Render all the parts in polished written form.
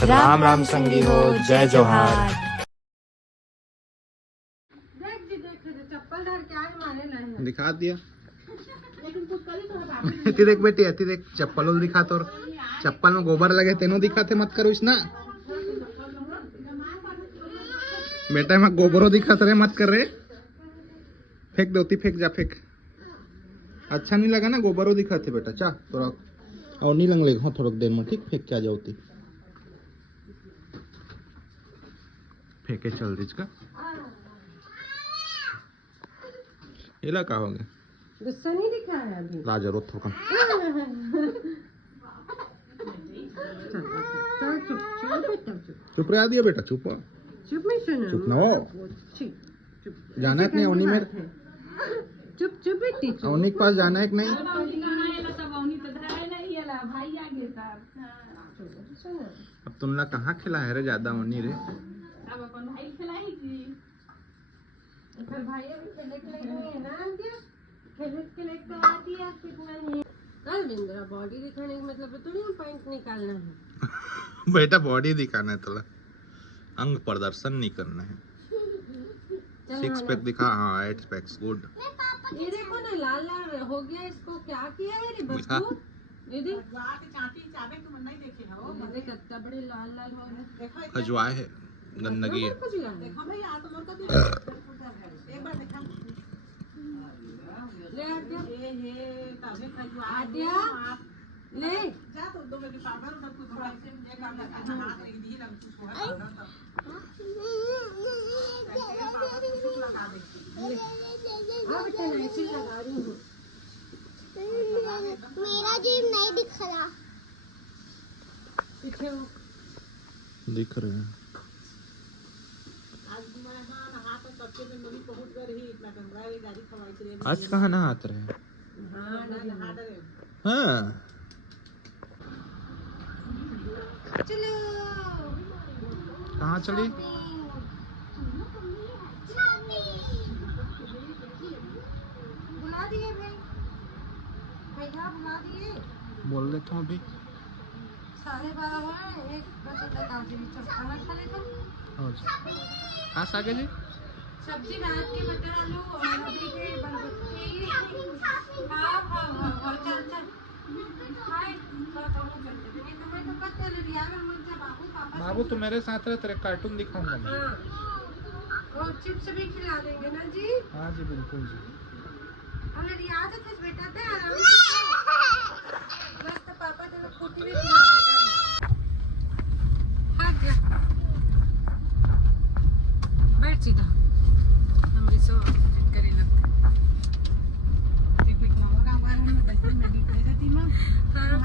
राम राम संगी हो, जय जोहार। दिखा दिया इतनी देख बेटी, इतनी देख चप्पल दिखा तो चप्पल में गोबर लगे तेनों दिखाते मत करो इस ना बेटा मैं गोबरों दिखा रहे मत कर रहे फेंक दो फेंक जा फेंक अच्छा नहीं लगा ना गोबरों दिखाते बेटा चा थोड़ा और नहीं लग लेगा थोड़ा देर में ठीक फेंक क्या जाओती फेंके चल रही इसका ये ला कहा होंगे गुस्सा नहीं दिखा है अभी राजा रो थोड़ा चुप रहा दिया बेटा चुप चुप में सुनो चुप ना हो जाना है कि नहीं अवनी में चुप चुप बेटी अवनी के पास जाना है कि नहीं अब तुम लोग कहाँ खिला है रे ज्यादा अवनी रे फिर भाई अभी खेले के लिए नहीं है ना खेले के लिए तो आती है कितना नहीं कर देंगे बॉडी दिखाने का मतलब थोड़ी हम पॉइंट निकालना है बेटा बॉडी दिखाना है थोड़ा अंग प्रदर्शन नहीं करना है सिक्स पैक दिखा हाँ 8 पैक्स गुड ये देखो ना लाल लाल हो गया इसको क्या किया है रे बच्चों ये देख चाटी चाबे तुम नहीं देखे हो ये कितना बड़े लाल लाल हो रहे खजवाए है गंदगी है देखो भाई आ तुम को एक बार देखा ले आद्या ले जा तो दो मेरी पागल उधर कुछ थोड़ा से काम लगा हाथ इधी लग कुछ हुआ लगा दे हां बेटा ऐसे लगा रही हूं मेरा जीव नहीं दिख रहा पीछे दिख रहे हैं आज कहाँ नहाते रहे हाँ चलो कहाँ चली बुला दिए भाई भैया बुला दिए बोल लेता हूँ अभी 12:30 है 1 बजे तक आ जाइए चल खाना खा लेते कहाँ से आगे जी सब्जी रात के मटर आलू और अभी के बरबट्टी हाँ चल चल हाय चलते नहीं तो मैं तो पता चल रिया में मन से बाबू तो मेरे साथ रहे तेरे कार्टून दिखाऊंगा मैं हाँ और चिप्स भी खिला देंगे ना जी हाँ जी बिल्कुल जी अरे रियाज है बेटा थे आराम से बस तो पापा तेरे कुटी भी खिला देगा हाँ क्या बैठ सीधा हमरे सो करे लगता एक मोगा बारे में बैठे में दी करे थी मां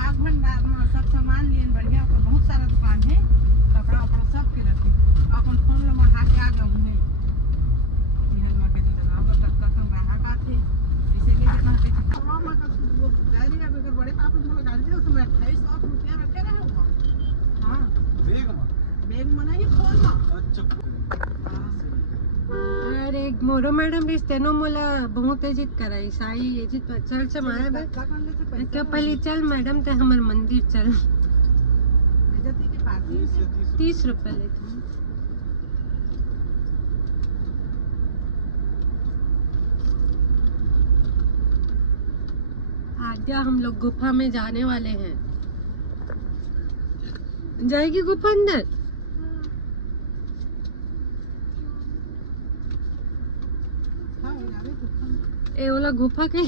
हाथ भंडार में सब सामान लिए बढ़िया और बहुत सारा दुकान है कपड़ा वपड़ा सब के रखी अपन फोन में हाथ के आ गए नहीं यहां में के लगाओ तक तक बाहर का थे इसे के कितना पे मामा का वो गाड़ी का बगैर बड़े पापा मुझे गाड़ी दे उसमें 2800 रुपया रखे रहे हां बैग में नहीं फोन में अच्छा अरे मोरो मैडम रिश्तेनो मोला बहुत इज्जत कराई साई इज्जत चल से मारे बे तो पहले चल मैडम ते हमर मंदिर चल 30 रुपए लेते आद्या हम लोग गुफा में जाने वाले हैं जाएगी गुफा अंदर ए वाला गुफा के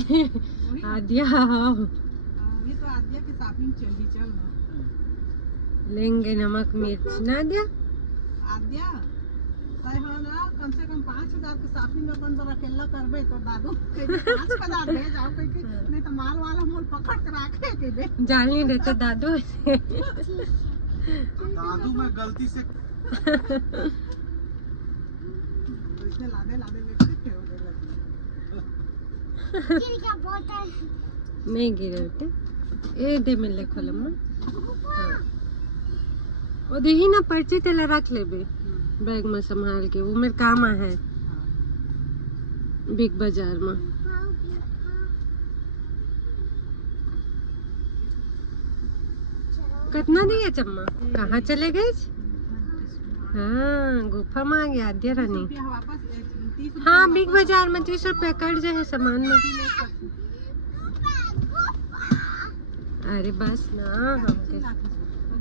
आद्या ये तो आद्या की शॉपिंग चली चल लेंगे नमक मिर्च ना आद्या आद्या तय हो ना कम से कम 5000 की शॉपिंग अपन तो अकेला करबे तो दादू के 5000 ले जाओ के नहीं तो माल वाला मोल पकड़ के रखे के बे जान नहीं देते दादू दादू मैं गलती से इसने लादे लादे लेके थे क्या बोतल नहीं गिरे बेटे ए दे मिल खोलम हाँ वो दे ही ना पर्ची तेला रख ले बे बैग में संभाल के वो मेरे काम है बिग बाजार में कितना दिया चम्मा? कहाँ चले गए? हाँ गुफा में आ गया आद्या रानी। वापस 30 हाँ बिग बाजार में 30 रुपया कट जाए सामान में। अरे बस ना हमके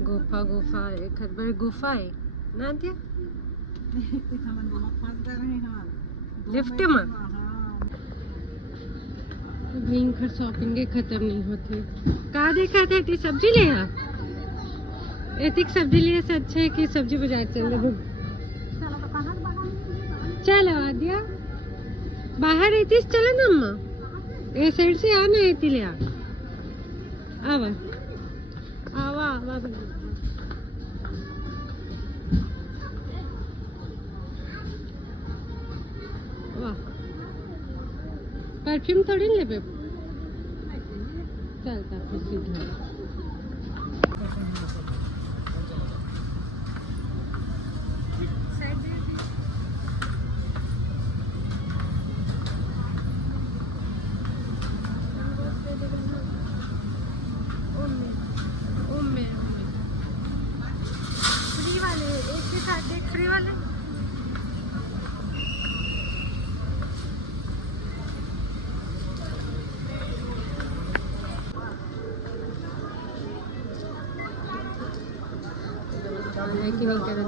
गुफा गुफा एक बार गुफा है ना दिया हमन बहुत फंस गए रहे हां लिफ्ट में। दिन भर शॉपिंग खत्म नहीं होती। कहाँ देखा था टी सब्जी ले आ एतिक सब्जी लिए से अच्छा है कि सब्जी बाजार चल रहे। चलो आद्या बाहर एतीस चलो ना अम्मा ए साइड से आना एती ले आ आवा आवा आवा वाह परफ्यूम थोड़ी ले पे चलता फिर सीधा फ्री वाले एक के साथ एक फ्री वाले। कि नहीं कर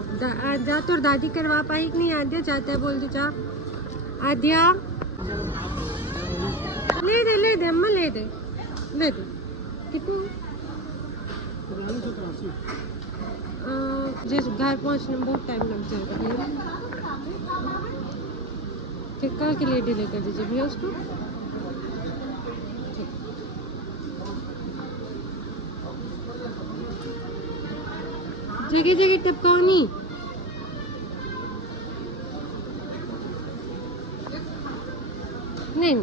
जा तो दादी करवा पाई कि नहीं? आद्या चाहता है बोल दे जा आद्या ले दे अम्मा ले दे कितनी जिस घर पहुंचने में बहुत टाइम लग जाएगा भैया। टिक्का के लिए डिले कर दीजिए भैया उसको। जगह जगह टपकाओ नहीं। नहीं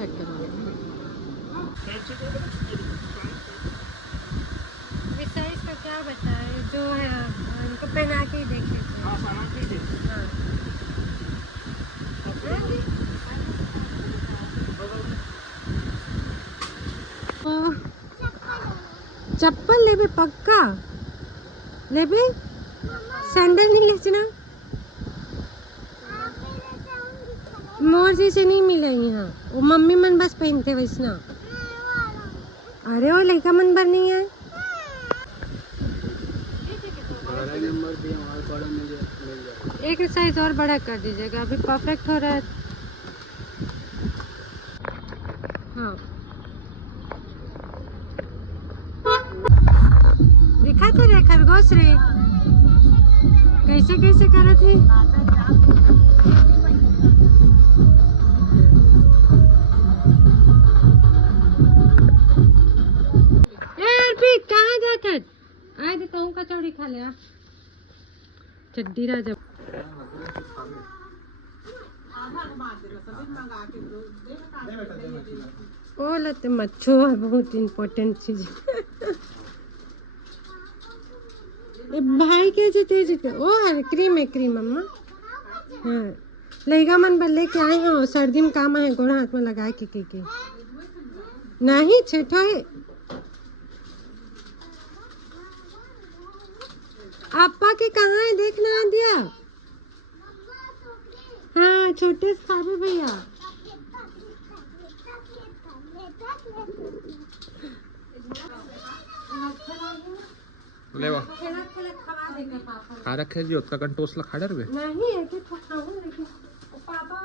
हट कर साइज का क्या बताए जो है उनको पहना के ही देखे। हाँ चप्पल लेबे पक्का लेबे सैंडल नहीं लेना मोर जैसे नहीं मिले यहाँ वो मम्मी मन बस पहनते वैसना। अरे वो लड़का मन भर नहीं है। एक साइज और बड़ा कर दीजिएगा अभी परफेक्ट हो रहा है। हाँ दिखा तो रे खरगोश रे कैसे कैसे करे थी। कहाँ जाता आए तो कहूँ कचौड़ी खा लिया चड्डी राजा। ओ लते मच्छो है बहुत इम्पोर्टेंट चीज। भाई के जीते ओ हर क्रीम है क्रीम अम्मा। हाँ लहंगा मन बल लेके आए हैं सर्दी में काम है गोड़ा हाथ में लगा के नहीं छेठो है। आपा के कहाँ है देखना दिया। हाँ छोटे से खाबे भैया। ले वाह खा रखे जी उसका कंटोस ला खा डर नहीं है कि खाऊं लेकिन पापा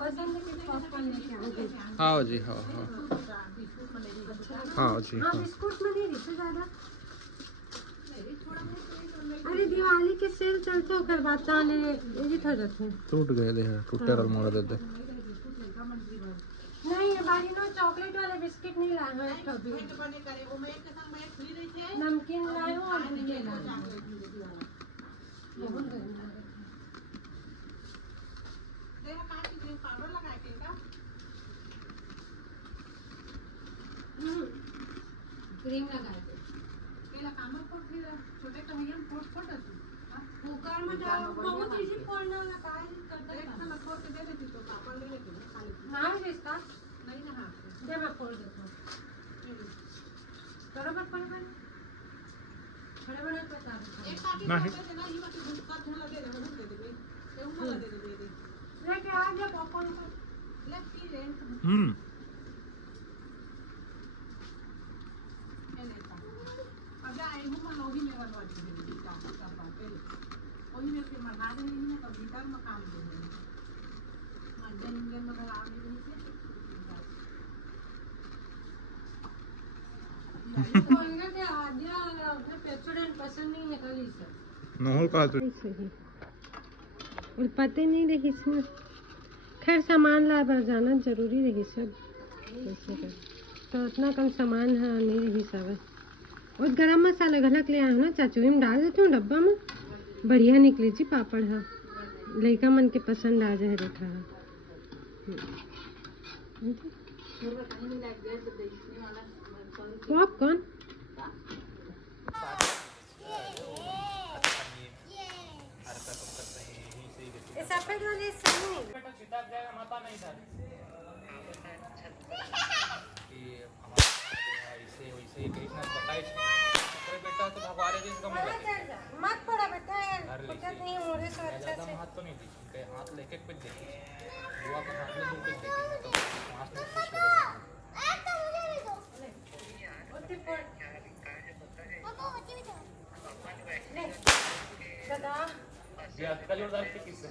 पसंद के पॉपकॉर्न लेके आए। हाँ जी हाँ हाँ जी हाँ बिस्कुट में नहीं रिश्ते ज्यादा। अरे दिवाली के सेल चलते हो कर बात ताले ये था जाते टूट गए दे टूटे और मोड़ देते। नहीं ये बारी नो चॉकलेट वाले बिस्किट नहीं लाए हैं कभी नमकीन लाए हो और ये लाए क्रीम लगा दे छोटे कहियन फोट फोट कुकर में डाल बहुत इजी फोड़ना लगा है करता है ना फोड़ के दे देती तो पापड़ ले लेती ना इसका नहीं ना दे मैं फोड़ देता हूं बराबर पर नहीं लेके आ जा पॉपकॉर्न को पसंद नहीं है खाली नहल का तो सही और पते नहीं रही इसमें खैर सामान ला बार जाना जरूरी रही सब ऐसे कर तो उतना कम सामान है नहीं रही सब और गरम मसाला घनक ले आया हूँ ना चाचू हम डाल देती हूँ डब्बा में बढ़िया निकली जी पापड़ है लड़का मन के पसंद आ जाए देखा है पॉपकॉर्न सफेद वाले सही नहीं मत पड़ा बेटा यार कुछ नहीं हो रहे सो अच्छा से हाथ तो नहीं दी हाथ लेके कुछ देखी बुआ का हाथ में दो कुछ देखी तो हाथ में कुछ दादा ये कल उधर किससे